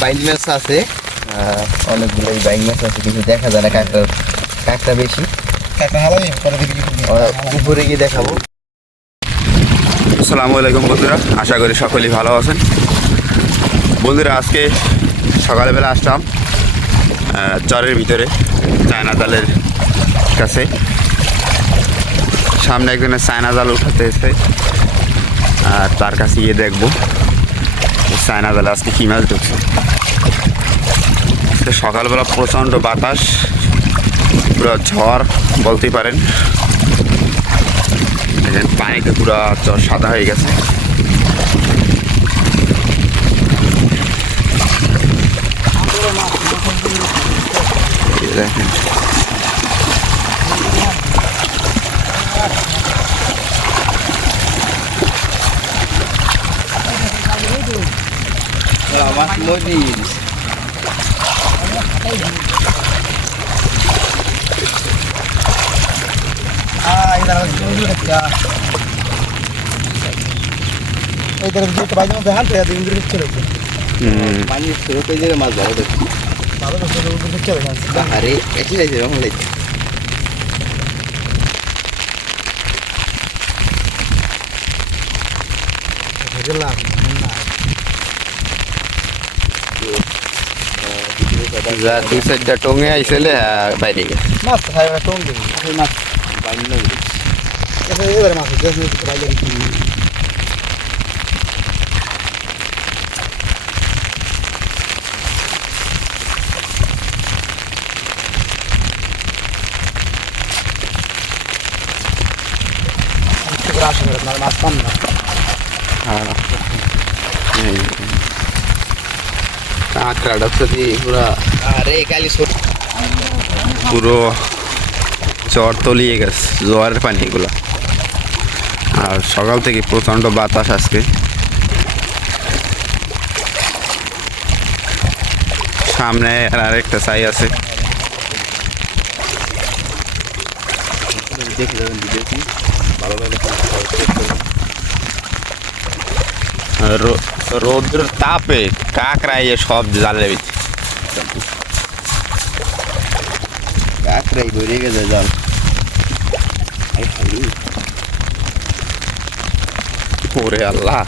Buying মাছ আছে, অনেকগুলো buying মাছ আছে, কিছু দেখা যায় না। কাঁকড়া বেশি, উপরে গিয়ে দেখাবো। আসসালামু আলাইকুম বন্ধুরা, আশা করি সকলেই ভালো আছেন। বন্ধুরা, আজকে সকালবেলা আসলাম চরের ভিতরে চায়না জালের কাছে। সামনে একজনের চায়না জাল উঠাতে এসে, আর তার কাছে গিয়ে দেখবো চায়না জালে আজকে কী মাছ ঢুকছে। সকালবেলা প্রচণ্ড বাতাস, পুরো ঝড় বলতেই পারেন। পানিতে পুরো চর সাদা হয়ে গেছে। দেখেন আমার মরিচ পানি শুরু করে মাছ ভালো দেখছি। আরে এসে যাইছে রকম লাগছে। যা দুই চারটা টঙে আইসলে বাইরে গেছে। মাছ খাই টং দিন মাছ বাইরে লাগবে। এবারে মাছ বাইরে মাছ পান না। কাঁকড়াটা যদি পুরো আরে কালি পুরো চর তলিয়ে গেছে জোয়ারের পানি এগুলো। আর সকাল থেকে প্রচণ্ড বাতাস আজকে। সামনে আরেকটা ছাই আছে। দেখে যাবেন ভিডিওটি ভালো লাগলে রৌদ্র তাপে কাঁকড়া ইয়ে সব জালে দিচ্ছে। কাঁকড়াই ভরে গেছে জল। ওরে আল্লাহ,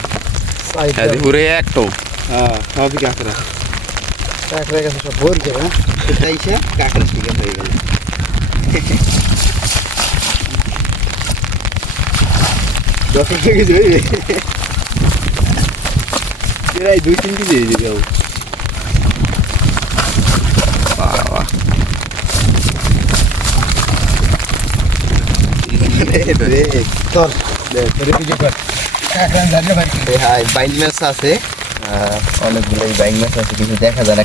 ঘুরে একটু হ্যাঁ সবই কাঁকড়া। কাঁকড়া গেছে সব ভরে যাবে না, সেটাই সে কাঁকড়া শিকার হয়ে গেল। দশ কেজি হয়ে প্রায় 2-3 কেজি হয়ে যাবে। বাইং মাছ আছে, অনেকগুলো বাইং মাছ আছে, কিছু দেখা যায় না।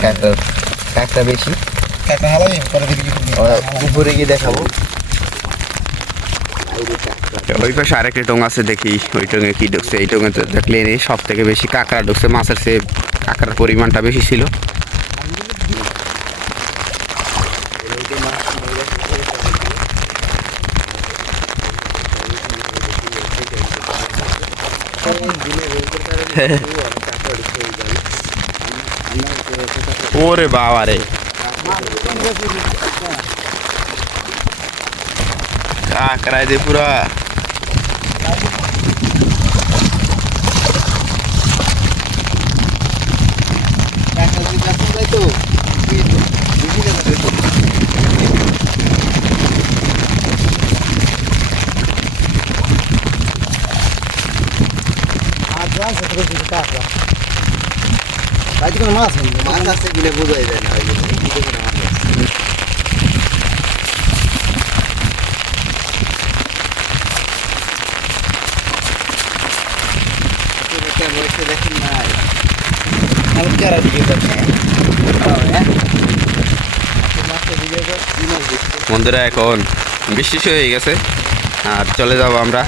কাঁকড়া বেশি, উপরে গিয়ে দেখাবো। ওই পাশে আরেকটা টং আছে, দেখি ওই টঙে কি ঢুকছে। এই টঙে দেখলে সব থেকে বেশি কাঁকড়া ঢুকছে। মাছের চেয়ে কাঁকড়ার পরিমাণটা বেশি ছিল। ওরে বাবা রে, কাঁকড়ায় যে পুরা মাছ আছে কিনা বোঝাই যায় না। দেখেন নাই বন্ধুরা, এখন বৃষ্টি হয়ে গেছে আর চলে যাব আমরা